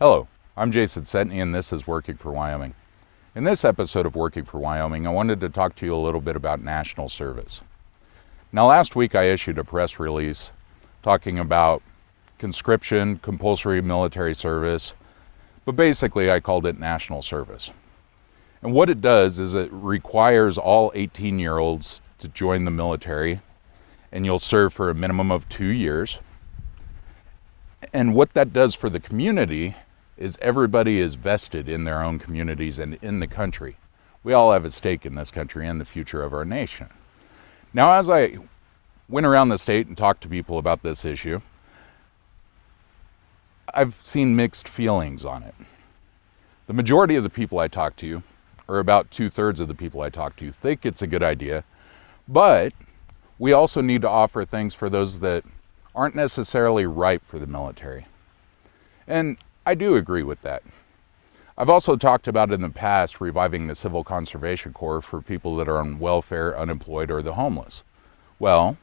Hello, I'm Jason Senteney and this is Working for Wyoming. In this episode of Working for Wyoming, I wanted to talk to you a little bit about national service. Now last week I issued a press release talking about conscription, compulsory military service, but basically I called it national service. And what it does is it requires all 18-year-olds to join the military, and you'll serve for a minimum of 2 years. And what that does for the community is everybody is vested in their own communities and in the country. We all have a stake in this country and the future of our nation. Now, as I went around the state and talked to people about this issue, I've seen mixed feelings on it. The majority of the people I talk to, or about 2/3 of the people I talk to, think it's a good idea, but we also need to offer things for those that aren't necessarily ripe for the military. And I do agree with that. I've also talked about in the past reviving the Civil Conservation Corps for people that are on welfare, unemployed, or the homeless. Well,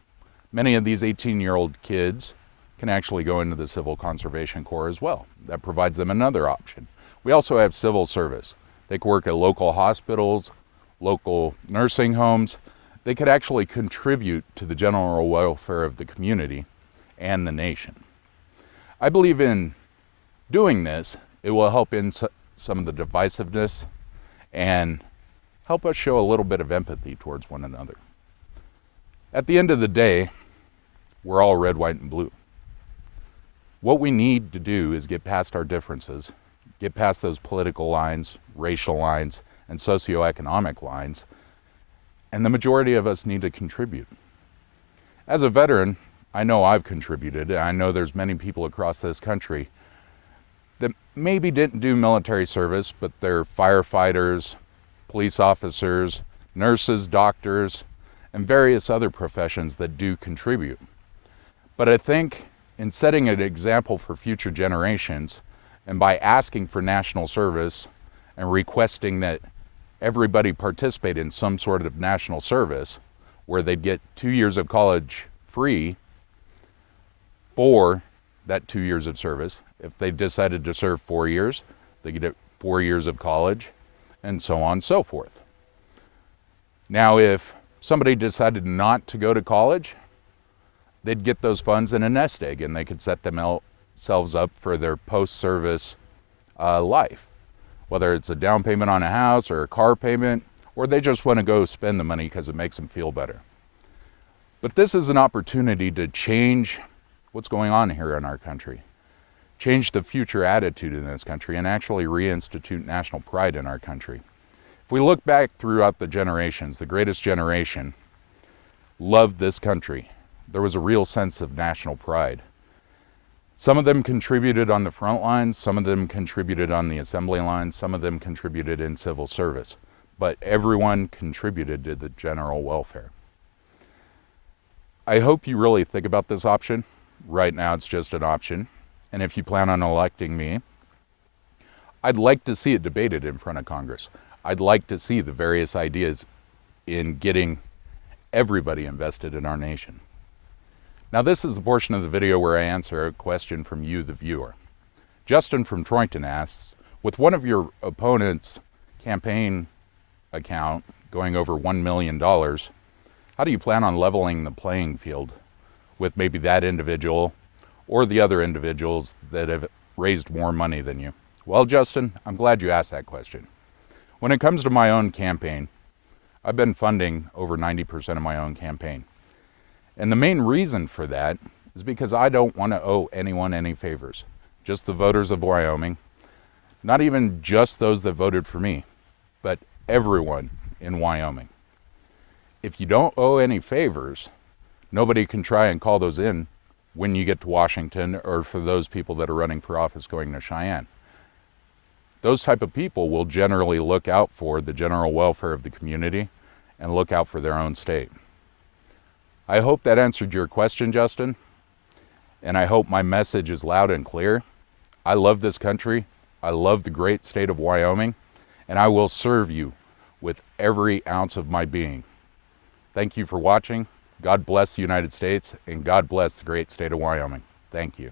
many of these 18-year-old kids can actually go into the Civil Conservation Corps as well. That provides them another option. We also have civil service. They can work at local hospitals, local nursing homes. They could actually contribute to the general welfare of the community and the nation. I believe in doing this, it will help in some of the divisiveness and help us show a little bit of empathy towards one another. At the end of the day, we're all red, white, and blue. What we need to do is get past our differences, get past those political lines, racial lines, and socioeconomic lines, and the majority of us need to contribute. As a veteran, I know I've contributed, and I know there's many people across this country that maybe didn't do military service, but they're firefighters, police officers, nurses, doctors, and various other professions that do contribute. But I think in setting an example for future generations, and by asking for national service and requesting that everybody participate in some sort of national service, where they'd get 2 years of college free for that 2 years of service. If they decided to serve 4 years, they get 4 years of college, and so on and so forth. Now, if somebody decided not to go to college, they'd get those funds in a nest egg, and they could set themselves up for their post-service life. Whether it's a down payment on a house or a car payment, or they just want to go spend the money because it makes them feel better. But this is an opportunity to change what's going on here in our country, change the future attitude in this country, and actually reinstitute national pride in our country. If we look back throughout the generations, the greatest generation loved this country. There was a real sense of national pride. Some of them contributed on the front lines, some of them contributed on the assembly lines, some of them contributed in civil service, but everyone contributed to the general welfare. I hope you really think about this option. Right now it's just an option, and if you plan on electing me, I'd like to see it debated in front of Congress. I'd like to see the various ideas in getting everybody invested in our nation. Now this is the portion of the video where I answer a question from you, the viewer. Justin from Troyton asks, with one of your opponent's campaign account going over $1 million, how do you plan on leveling the playing field with maybe that individual or the other individuals that have raised more money than you? Well, Justin, I'm glad you asked that question. When it comes to my own campaign, I've been funding over 90% of my own campaign. And the main reason for that is because I don't want to owe anyone any favors. Just the voters of Wyoming, not even just those that voted for me, but everyone in Wyoming. If you don't owe any favors, nobody can try and call those in when you get to Washington, or for those people that are running for office going to Cheyenne. Those type of people will generally look out for the general welfare of the community and look out for their own state. I hope that answered your question, Justin, and I hope my message is loud and clear. I love this country, I love the great state of Wyoming, and I will serve you with every ounce of my being. Thank you for watching. God bless the United States, and God bless the great state of Wyoming. Thank you.